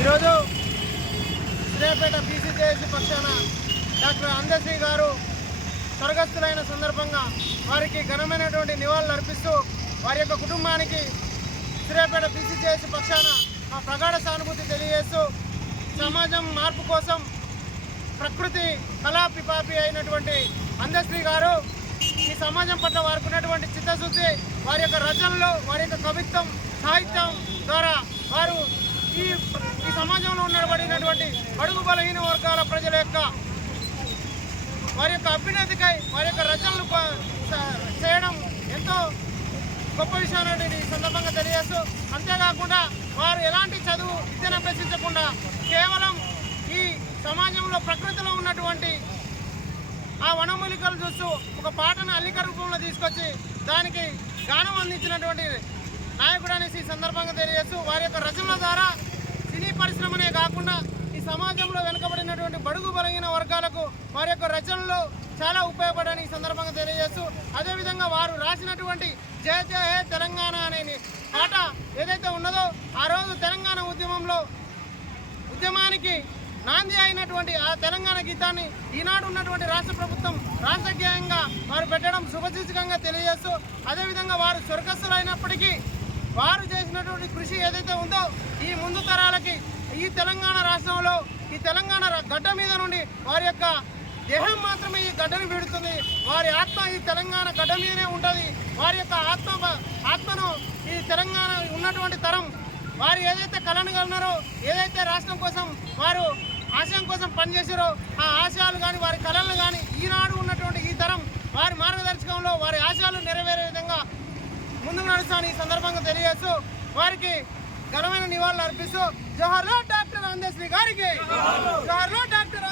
ఈరోజు శ్రీపేట బీసీజేఎస్ పక్షాన డాక్టర్ అందశ్రీ గారు స్వర్గస్థులైన సందర్భంగా వారికి ఘనమైనటువంటి నివాళులు అర్పిస్తూ వారి యొక్క కుటుంబానికి శ్రీపేట బీసీజేఎస్ పక్షాన మా ప్రగాఢ సానుభూతి తెలియజేస్తూ సమాజం మార్పు కోసం ప్రకృతి కళా పిపాపి అయినటువంటి అందశ్రీ గారు ఈ సమాజం పట్ల వారికి ఉన్నటువంటి చిత్తశుద్ధి వారి యొక్క రచనలు వారి యొక్క కవిత్వం సాహిత్యం ద్వారా వారు ఈ సమాజంలో ఉండబడినటువంటి అడుగు బలహీన వర్గాల ప్రజల యొక్క వారి యొక్క అభ్యున్నతికై వారి యొక్క రచనలు చేయడం ఎంతో గొప్ప విషయాన్ని ఈ సందర్భంగా తెలియజేస్తూ. అంతేకాకుండా వారు ఎలాంటి చదువు విద్యను అభ్యసించకుండా కేవలం ఈ సమాజంలో ప్రకృతిలో ఉన్నటువంటి ఆ వనమూలికలు చూస్తూ ఒక పాటను అల్లిక రూపంలో తీసుకొచ్చి దానికి గానం అందించినటువంటి నాయకుడు అనేసి ఈ సందర్భంగా తెలియజేస్తూ వారి యొక్క రచనల ద్వారా కాకుండా ఈ సమాజంలో వెనుకబడినటువంటి బడుగు బలహీన వర్గాలకు వారి యొక్క రచనలు చాలా ఉపయోగపడని ఈ సందర్భంగా తెలియజేస్తూ అదేవిధంగా వారు రాసినటువంటి జయ జయ హే తెలంగాణ అనే పాట ఏదైతే ఉన్నదో ఆ రోజు తెలంగాణ ఉద్యమంలో ఉద్యమానికి నాంది అయినటువంటి ఆ తెలంగాణ గీతాన్ని ఈనాడు ఉన్నటువంటి రాష్ట్ర ప్రభుత్వం రాజకీయంగా వారు పెట్టడం శుభసూచకంగా తెలియజేస్తూ అదేవిధంగా వారు స్వర్గస్థులు అయినప్పటికీ వారు చేసినటువంటి కృషి ఏదైతే ఉందో ఈ తెలంగాణ రాష్ట్రంలో ఈ తెలంగాణ గడ్డ మీద నుండి వారి యొక్క దేహం మాత్రమే ఈ గడ్డను వీడుతుంది వారి ఆత్మ ఈ తెలంగాణ గడ్డ మీదనే ఉంటుంది. వారి యొక్క ఆత్మ ఆత్మను ఈ తెలంగాణ ఉన్నటువంటి తరం వారు ఏదైతే కలను కన్నారో ఏదైతే రాష్ట్రం కోసం వారు ఆశయం కోసం పనిచేసారో ఆ ఆశయాలు కానీ వారి కళలను కానీ ఈనాడు ఉన్నటువంటి ఈ తరం వారి మార్గదర్శకంలో వారి ఆశయాలు నెరవేరే విధంగా ముందుకు నడుస్తాను ఈ సందర్భంగా తెలియజేస్తూ వారికి ఘనమైన నివాళులు అర్పిస్తూ జవహర్లాల్ డాక్టర్ అందేశ్రీ గారికి. జవహర్లాల్. డాక్టర్